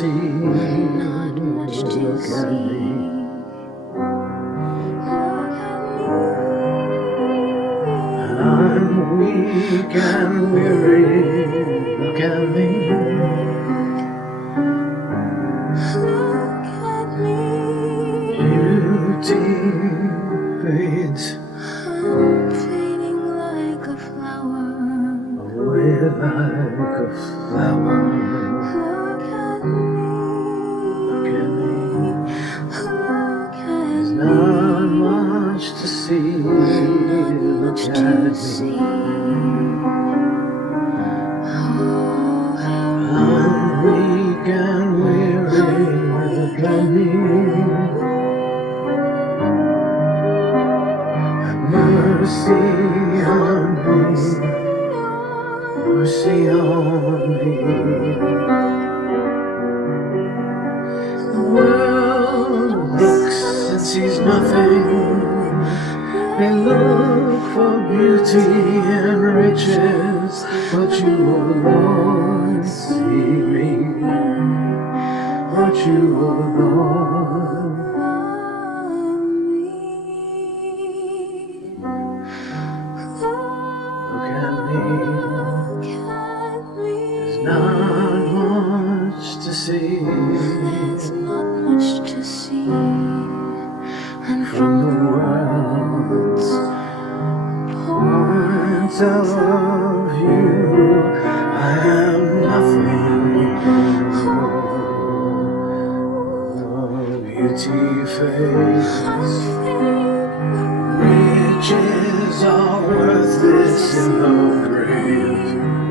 see. Not much to Look at see. me. I'm weak and weary. Look at me. Look at me. Beauty fades I'm fading like a flower. away like a flower. Look at me. Look at me. Look at There's me. not much to see. Not much Look to at me. see. Oh, I'm weak and weary. Look at me. Have mercy on me. Mercy on me. The world looks and sees nothing. They look for beauty and riches, but you, O Lord, see me. But you, O Lord, look at me. There's not much to see. There's not much to see, and From the world's point of view, I am nothing. Beauty fades. Riches are worthless in the grave.